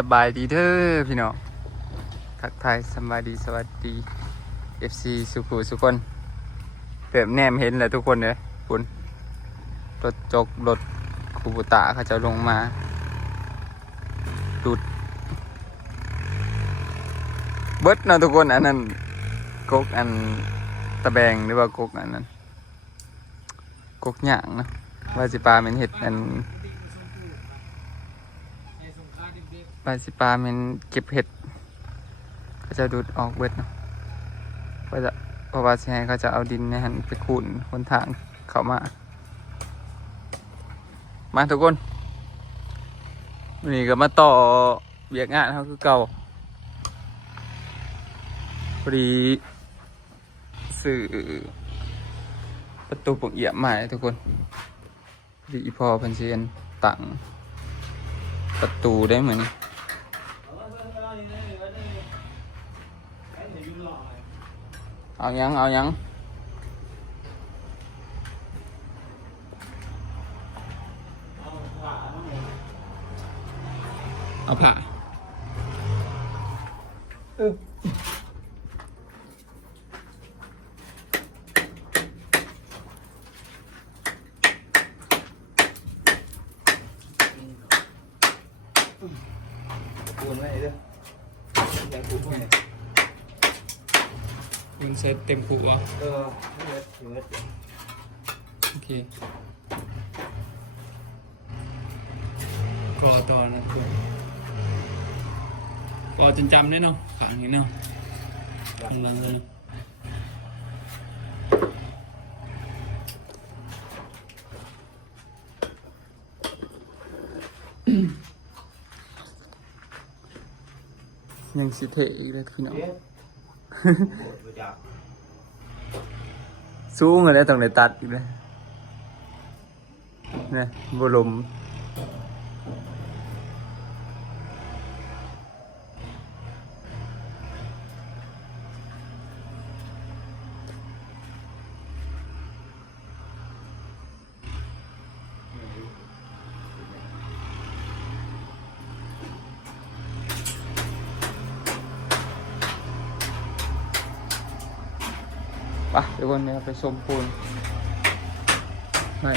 สบายดีเด้อพี่น้องทักทายสบายดีสวัสดี FC สุขุสุคนเติมแนมเห็นแหละทุกคนเลยคุณรถจกรถคูบุตะเขาจะลงมาดูดเบิดนะทุกคนอันนั้นกกอันตะแบงหรือว่ากกอันนั้นกกหย่างนะว่าสิปลาเป็นเห็ดอันปลาสิปลาเป็นเก็บเห็ดเขาจะดูดออกเบิดเนาะเพราะว่าสิให้เขาจะเอาดินในหันไปขุดคนทางเข้ามาทุกคนนี่ก็มาต่อเบียกงานเขาคือเก่าพอดีสื่อประตูปกเอี่ยมใหม่ทุกคนดีพอพันเชียนตั้งประตูได้เหมือนนี้เอายังเอาผ่าปูนไว้เด้อยังปูนไว้ปูนเสร็จเต็มปูอ่ะโอเคก่อต่อนะทุกคนก่อจนจำได้เนาะขังอย่างนี้เนาะข้างหลังเลยยังสิเทอีกเลยพี่น้องสูงเลยต้องได้ตัดอีกเลยเนี่ยบลมปะเดี๋ยววันนี้ไปชมปูนไม่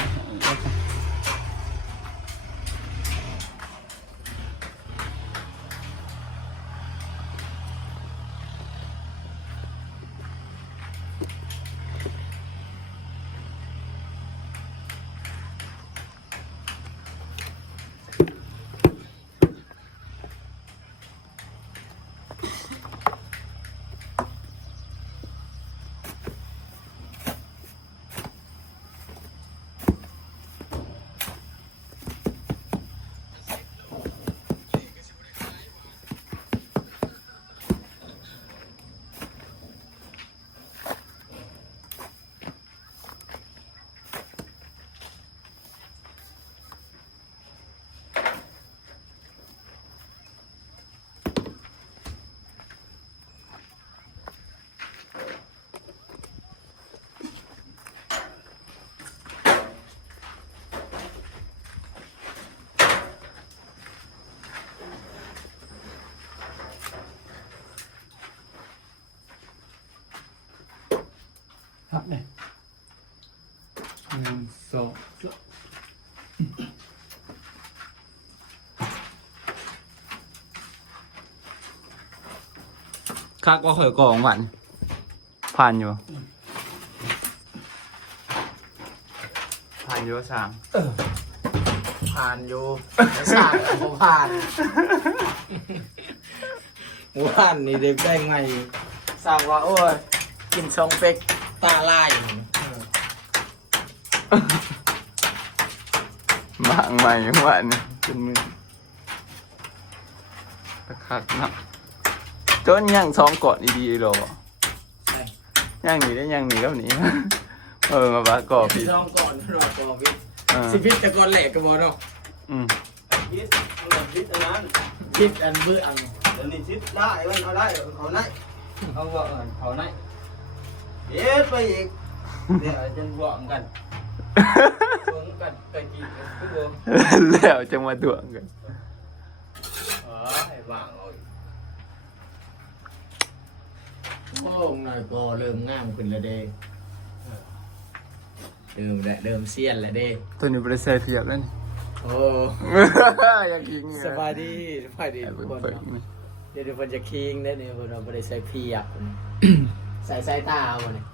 ครับเนี่ย1 2คักว่าข่อยกองหวานผ่านอยู่สามผ่านอยู่สามผมผ่านว่านนี่เด็กได้ไงสั่งว่าโอ้ยกินชงเป็กตาลายบางใหม่หวานเป็นมือตะคักนะจนย่างซ้อมก่อนดีๆหรอย่างหนีได้ย่างหนีแล้วหนีมาบ้ากรอบพี่ลองก่อนรอกรอบพี่สิพิษแต่ก่อนแหลกกระบอกเนาะพิษอันนั้นพิษอันเบื่ออันเดี๋ยวนี้พิษได้มันเอาได้เขาไหนเขาบอกเขาไหนเอ๊ะไปอีกเดี๋ยวจะบวกกันบวกกันตะกี้ทุกคนแล้วจะมาดวงกันเฮ้ย ว่างเอาอีก โอ้หน่อยก็เริ่มงามขึ้นแล้วเด้เริ่มเซียนแล้วเด้ ตัวนี้บริษัทเพียบแล้วนี่ โอ้ อยากกิน สบายดีทุกคน เปิด เนาะ นี่ เดี๋ยวทุกคนจะคิงได้เนี่ยคนเราไม่ได้ใส่เพียกคนนี้ ใส่สายตาเอาเนี่ย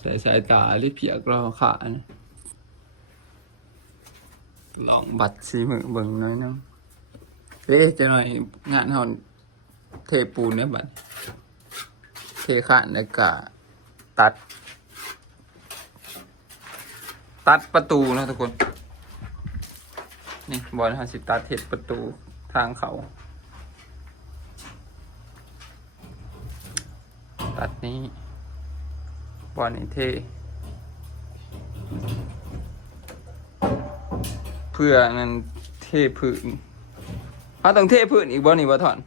ใส่สายตาหรือเพียกเราขานะลองบัตรสีมือเบิ่งหน้อยนึงเอ๊ะจะหน่อยงานเฮาเทปูนเนี่ยบัตรเทขานแล้วก็ตัดประตูนะทุกคน นี่บอลห้าสิบตัดเห็ดประตูทางเขา ตัดนี้บอลนี่เทเพื่อนั่นเทพื้นเขาต้องเทพื้นอีกบอลนี่บอถอน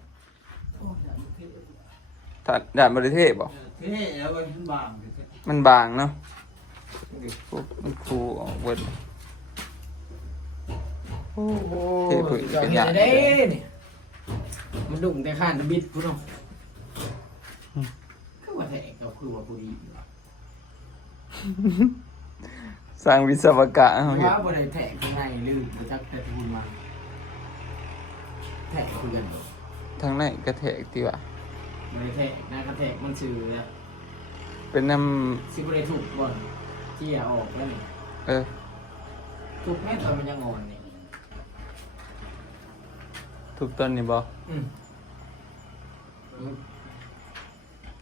ถัดด่านบริเทศบ่ เท่แล้วก็ขึ้นบาง มันบางเนาะมันคูออกเวิร์ดโอ้โหเทพื้น จอ เป็น เห็ อย่าง นได้เนี่ยมันดุ่งแต่ข้านบิดพุ่นเนาะก็ว่าแทกก็คือว่าผู้ดี สร้างวิศวกะเขาเห็น ว่าบ่ได้แทกข้างในลืมมาจากแต่ทุนมาแทกคือกันบ่ ทางไหนกระแทกดีว่ะ บ่ได้แทกนะกระแทกมันชื่อแล้ว เป็นน้ สิบ่ได้ถูกบ่ที่ออกแล้วนี่ ำถูกแม่ตอนมันยังอ่อนนี่ ทุบต้นนี่บ่ อืม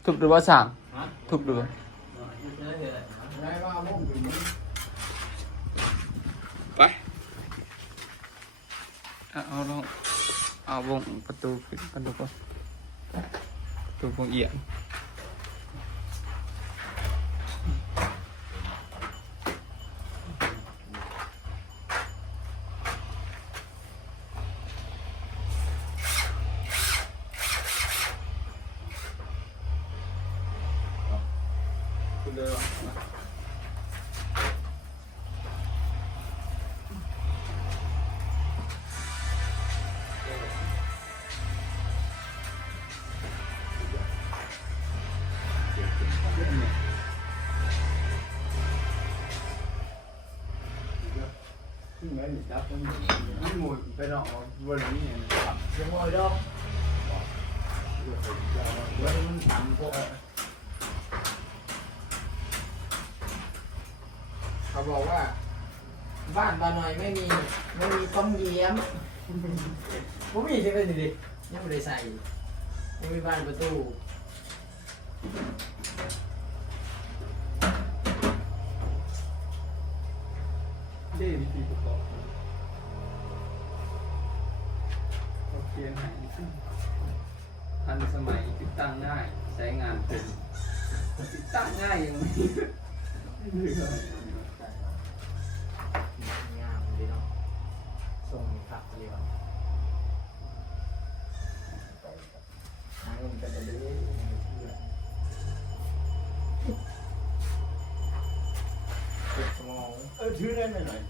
ทุบหรือว่าสั่ง ฮะ ทุบหรือว่า ได้ว่ามุ่งถึง ไปเอาลองเอาวงประตูขึ้นกันดูก่อนประตูวงเอียงคุณเดินมา ขึ้นไว้หนึ่งจับมันหมุนไปเนาะวันนี้เนี่ย ยังงอยดอกมันต่ำพวกเขาบอกว่า บ้านบาหน่อยไม่มีต้มเยี่ยมผมมีใช่ไหมดิยังไม่ได้ใส่ไม่มีบ้านประตู เล่วิธีประกอบโอเคไหมทันสมัยติดตั้งง่ายใช้งานเป็นติดตั้งง่ายอย่างนี้ งามดีเนาะส่งนี่ครับเรียกหาเงินกันจะได้เก็บสมอง ถือได้ไหมหน่อย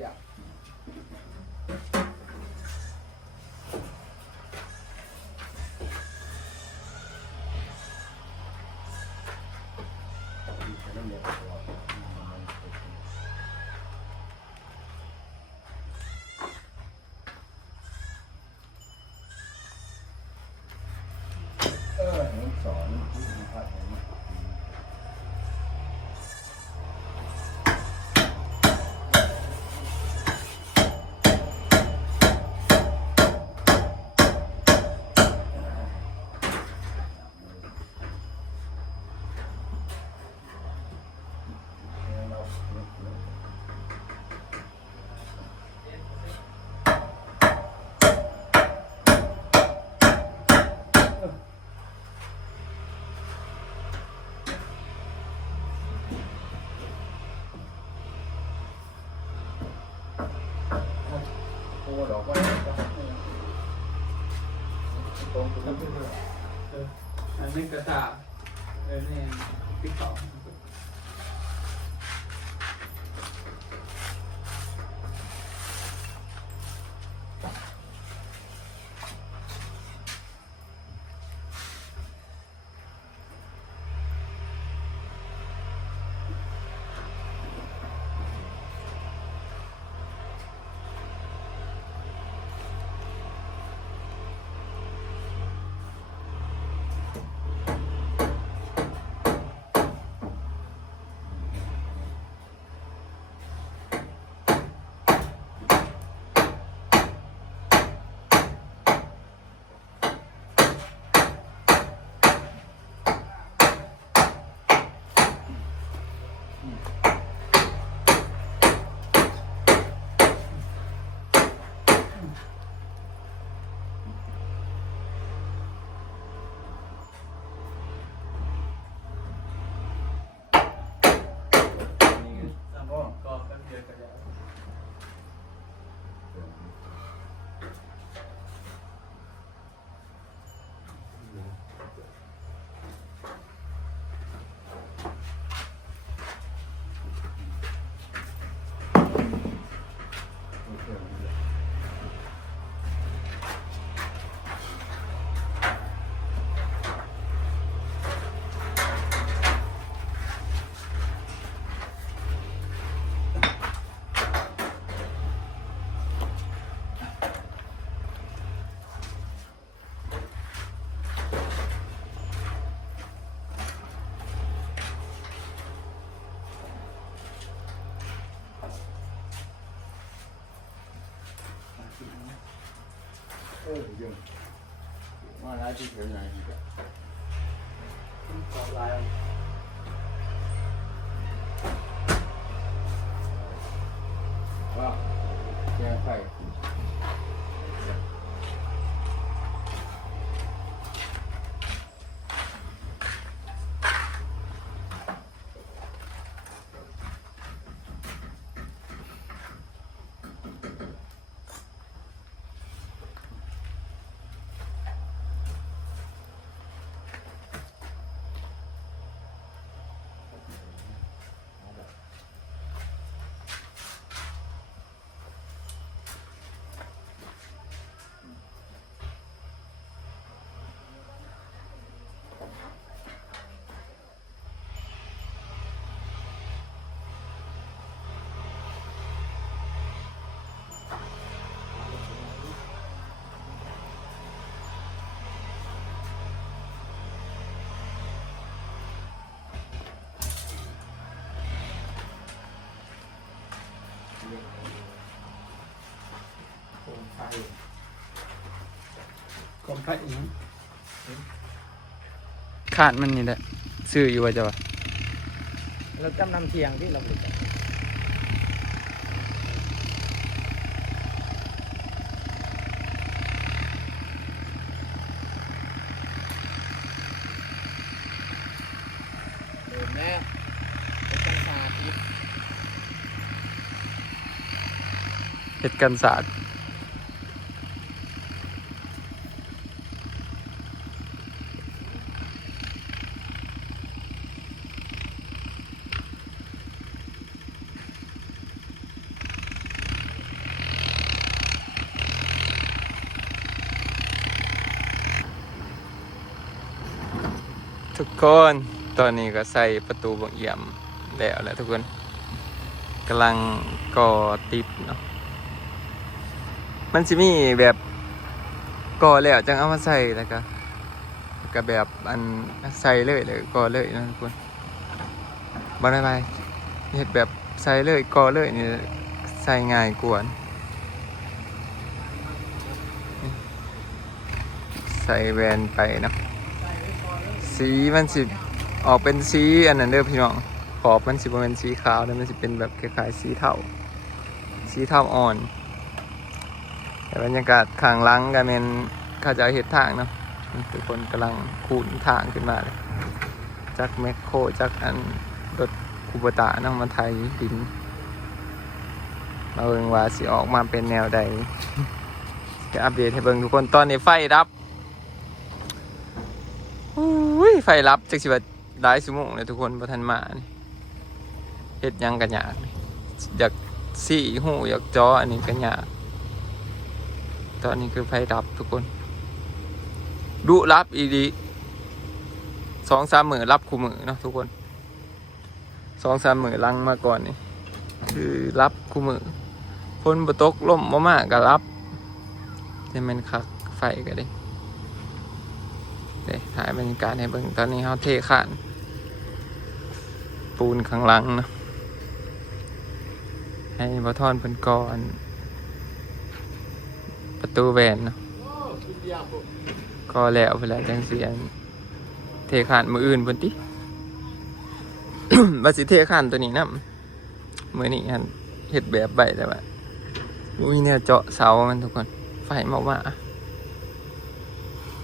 อยากสอนผู้พัฒน์ เ ดอกไว้ตรงตัวนี้อันนี้กระตานี่ติ๊กต่อก็เพียงกระยายังว่าแล้วที่เป็นไงดีกว่า ต่อลาย ว่าแย่ไปคมไฟอีก ขาดมันนี่แหละซื้ออยู่ว่าจะวะ เราจำนำเทียงที่เราบริจาคเดินแน่เป็นจังสาธิต เฮ็ดกันศาสตร์ทุกคนตอนนี้ก็ใส่ประตูบังเอี่ยมแล้วแหละทุกคนกำลังก่อติดเนาะมันจะมีแบบก่อแล้วจังเอามาใส่แล้วก็แบบอันใส่เลยก่อเลยนะทุกคนบ่ได้ไปเฮ็ดแบบใส่เลยก่อเลยนี่ใส่ง่ายกว่าใส่แวนไปเนาะสีมันสิออกเป็นสีอันนั้นเด้อพี่น้องขอบมันสิบ่เป็นสีขาวนะมันสิเป็นแบบคล้ายๆสีเทาอ่อนแต่บรรยากาศข้างหลังก็เป็นเขาจะเฮ็ดทางเนาะทุกคนกำลังขูดทางขึ้นมาเลยจากแมคโครจากอันรถคูโบตะนั่งมาไถดิน มาเบิ่งว่าสิออกมาเป็นแนวใดจะอัปเดตให้เบิ่งทุกคนตอนนี้ไฟดับอุ้ยไฟดับจักสิว่าหลายชั่วโมงเลยทุกคนบ่ทันมานี่เฮ็ดหยังกันยากนี่อยากซี่หูอยากจออันนี้กันยากตอนนี้คือไฟดับทุกคนดุรับอีดี2-3 มื้อรับคู่มื้อเนาะทุกคน2-3 มื้อลังมาก่อนนี่คือรับคู่มื้อฝนบ่ตกลมบ่มาก็รับแต่มันคักไฟก็ได้ถ่ายบรรยากาศให้เบิ่งตอนนี้เฮาเทข้านปูนข้างหลังเนาะให้บ่ทอนเพิ่นก่อนประตูแวนเนาะก็แล้วเวลาจังซี่เทข้านมื้ออื่นเพิ่นติ ว่าสิเทข้านตัวนี้นำมื้อนี้หั่นเฮ็ดแบบไว้แต่ว่ามีแนวเจาะเสามันทุกคนไฟมา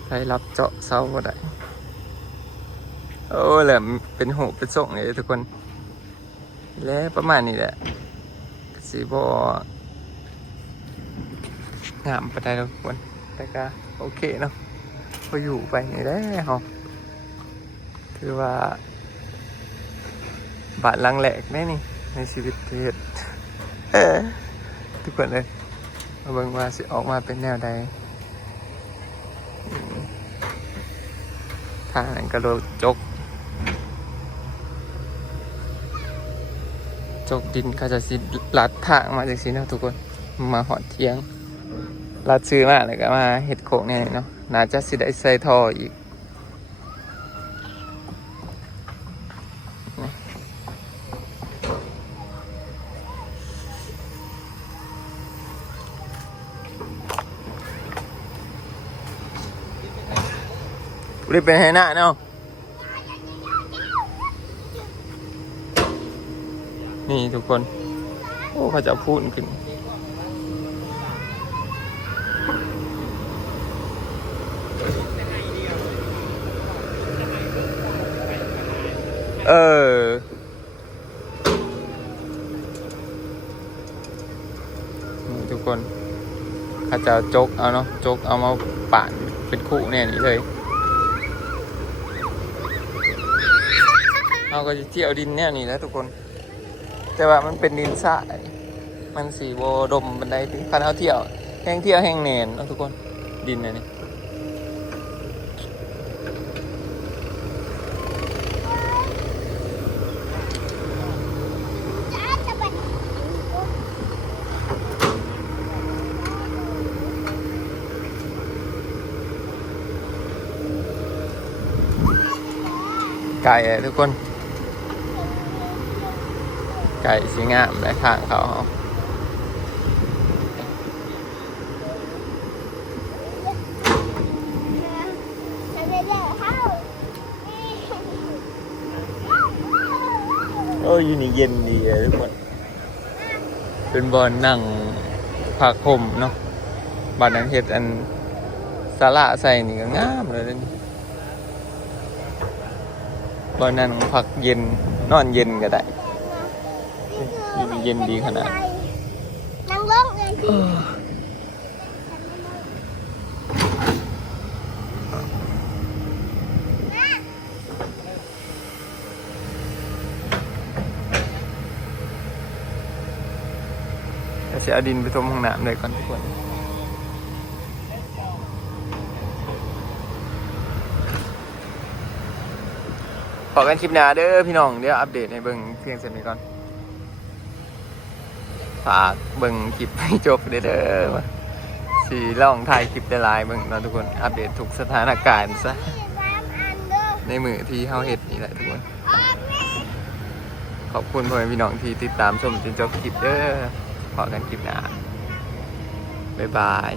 ไฟรับเจาะเสาบ่ได้โอ้แหละเป็นหูเป็นส่งเลยทุกคนและประมาณนี้แหละสีบงามไปได้ทุกคนแต่ก็โอเคเนาะพออยู่ไปนี่แหละเฮาคือว่าบาทลังแหลกแน่นี่ในชีวิตเทศ ทุกคนเลยมาเบิ่งว่าสิออกมาเป็นแนวใดทางนั้นก็โดนจกดินเขาจะสิลัดทางมาจากสินะทุกคนมาหอดเที่ยงลัดซื้อมาเลยก็มาเห็ดโขกเนี่ยเนาะน่าจะสิได้ใส่ท่ออีกรีบเป็นให้หน้าเนาะนี่ทุกคนโอ้เขาจะพูดขึ้นนี่ทุกคนเขาจะจกเอาเนาะจกเอามาป่านเป็นคู่เนี่ยนี่เลยเราก็จะเที่ยวดินเนี่ยนี่แล้วทุกคนแต่ว่ามันเป็นดินทรายมันสีโบดมบันไดที่คันเขาเที่ยวแห้งเที่ยวแห้งเนนนะทุกคนดินนี่ไก่ทุกคนไก่สีงามในข้างเขาโอ้ยอยู่นี่เย็นดีเลยทุกคนเป็นบอลนั่งผักห่มเนาะบ้านนั้นเฮ็ดอันสาระใส่นี่ก็งามเลยนี่บอลนั่งผักเย็นนอนเย็นก็ได้เย็นดีขนาดนั่งลงเลยสิจะเอาดินไปทมห้องน้ำเลยก่อนทุกคนขอกันคลิปหน้าเด้อพี่น้องเดี๋ยวอัปเดตให้เบิ่งเพียงเสร็จนี้ก่อนฝากเบิ่งคลิปให้จบเด้อสีล่องถ่ายคลิปได้หลายเบิ่งนะทุกคนอัปเดตทุกสถานการณ์ซะในมือที่เฮาเฮ็ดนี่แหละทุกคนขอบคุณพ่อแม่พี่น้องที่ติดตามชมจนจบคลิปเด้อขอกันคลิปหน้าบ๊ายบาย